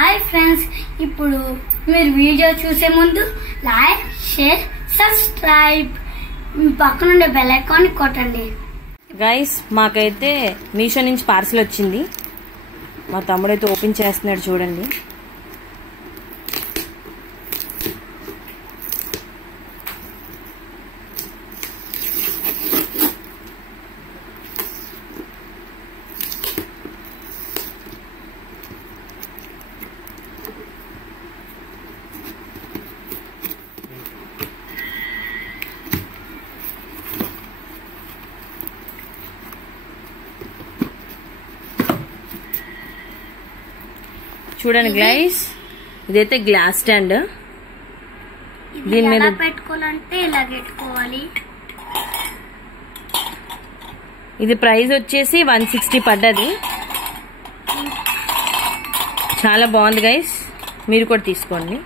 Hi friends, ఇప్పుడు మీరు video చూసే ముందు లైక్, షేర్, సబ్స్క్రైబ్, పక్కన ఉండే బెల్ ఐకాన్ కొట్టండి. గైస్, మాకైతే మీషో నుంచి పార్సిల్ వచ్చింది. మా తమ్ముడైతే ఓపెన్ చేస్తున్నాడు, చూడండి. చూడండి గైస్, ఇదైతే గ్లాస్ స్టాండ్. దీని మీద పెట్టుకోవాలంటే ఇలా పెట్టుకోవాలి. ఇది ప్రైస్ వచ్చేసి 160 పడ్డది. చాలా బాగుంది గైస్, మీరు కూడా తీసుకోండి.